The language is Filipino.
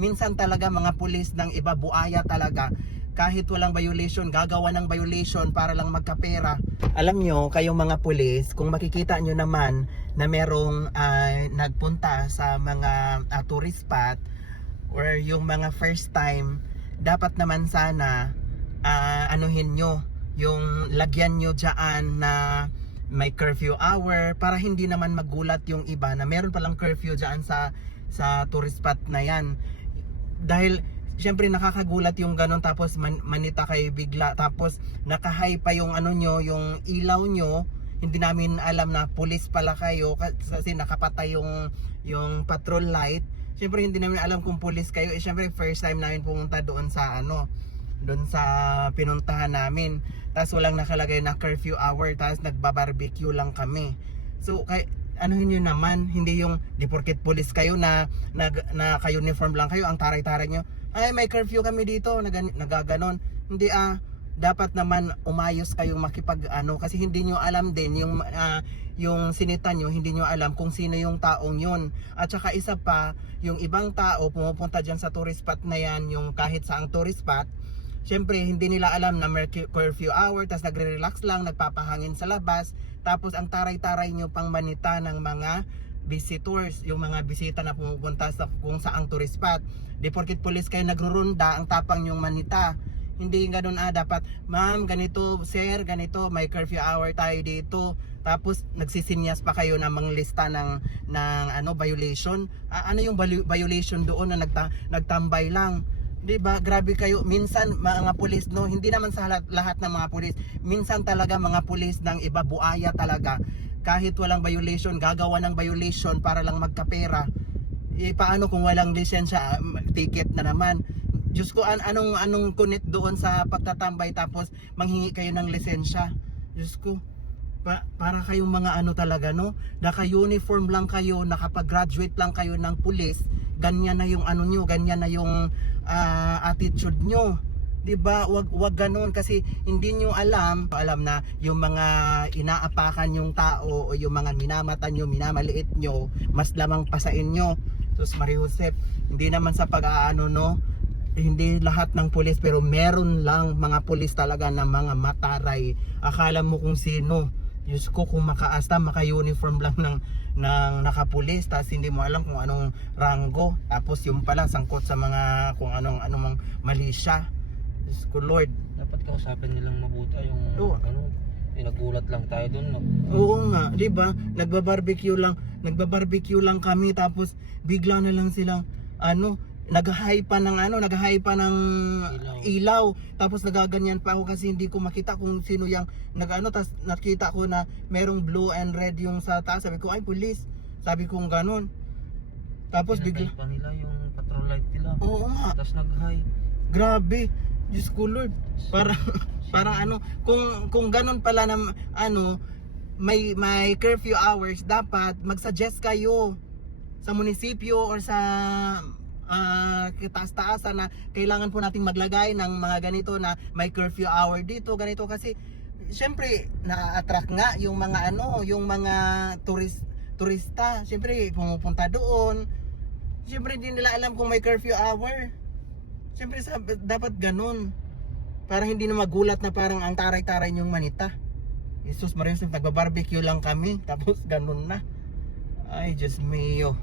minsan talaga mga pulis ng iba buaya talaga. Kahit walang violation, gagawa ng violation para lang magkapera. Alam nyo, kayong mga pulis, kung makikita nyo naman na merong nagpunta sa mga tourist spot or yung mga first time, dapat naman sana anuhin nyo, yung lagyan nyo dyan na may curfew hour para hindi naman magulat yung iba na meron palang curfew dyan sa tourist spot na yan. Dahil syempre nakakagulat yung ganon, tapos manita kayo bigla, tapos naka-high pa yung ano nyo, yung ilaw nyo, hindi namin alam na police pala kayo kasi nakapatay yung patrol light. Syempre hindi namin alam kung police kayo. Syempre first time namin pumunta doon sa doon sa pinuntahan namin, tapos walang nakalagay na curfew hour, tapos nagbabarbecue lang kami. So ano nyo naman, hindi yung di porket police kayo na ka-uniform lang kayo, ang taray-taray nyo, ay may curfew kami dito, nagaganon. Hindi dapat naman umayos kayong makipag kasi hindi nyo alam din yung sinita nyo, hindi nyo alam kung sino yung taong yun. At saka isa pa, yung ibang tao pumupunta dyan sa tourist spot na yan, yung kahit saang tourist spot, syempre hindi nila alam na may curfew hour, tas nagre-relax lang, nagpapahangin sa labas, tapos ang taray-taray nyo pang manita ng mga visitors, yung mga bisita na pumupunta sa kung saang tourist spot. Di porket police kayo nagrurunda, ang tapang yung manita. Hindi ganun dapat, ma'am ganito, sir ganito, may curfew hour tayo dito. Tapos nagsisinyas pa kayo ng mga lista ng violation. Ano yung violation doon na nagtambay lang? 'Di ba? Grabe kayo. Minsan mga pulis, no, hindi naman sa lahat ng mga pulis. Minsan talaga mga pulis ng iba buaya talaga. Kahit walang violation, gagawa ng violation para lang magkapera. Paano kung walang lisensya, ticket na naman. Diyos ko, anong connect doon sa pagtatambay tapos manghingi kayo ng lisensya? Diyos ko, para kayong mga talaga, no? Naka-uniform lang kayo, nakapag-graduate lang kayo ng pulis, ganyan na yung nyo, ganyan na yung attitude nyo. 'Di ba? Wag ganoon, kasi hindi nyo alam na yung mga inaapakan yung tao o yung mga minamata nyo, minamaliit nyo, mas lamang pa sa inyo. Sus Maria Josep, hindi naman sa no, hindi lahat ng pulis, pero meron lang mga pulis talaga na mga mataray. Akala mo kung sino. Diyos ko, kung maka-uniform lang ng nakapulis, tapos hindi mo alam kung anong ranggo, tapos yung pala sangkot sa mga kung anong mali siya. Diyos ko Lord, dapat kausapin nilang mabuti yung pinagulat lang tayo dun, no? Oo nga, 'di ba? Nagbabarbecue lang kami, tapos bigla na lang silang nag-high pa ng ilaw, tapos nagaganyan pa ako kasi hindi ko makita kung sino yung tapos nakita ko na merong blue and red yung sa taas. Sabi ko, ay police, sabi ko ganon. Tapos bigla pa nila yung patrol light nila. Oo nga, tapos nag-high. grabe, Diyos ko Lord. Parang kung ganon pala na may curfew hours, dapat mag-suggest kayo sa munisipyo or sa kitaas-taasan na kailangan po nating maglagay ng mga ganito na may curfew hour dito, ganito, kasi syempre na-attract nga yung mga yung mga turista, syempre pumupunta doon, syempre hindi nila alam kung may curfew hour. Syempre dapat ganun para hindi na magulat na parang ang taray-taray yung manita. Jesus Maria, nagbabarbecue lang kami tapos ganun na. Ay Diyos mio.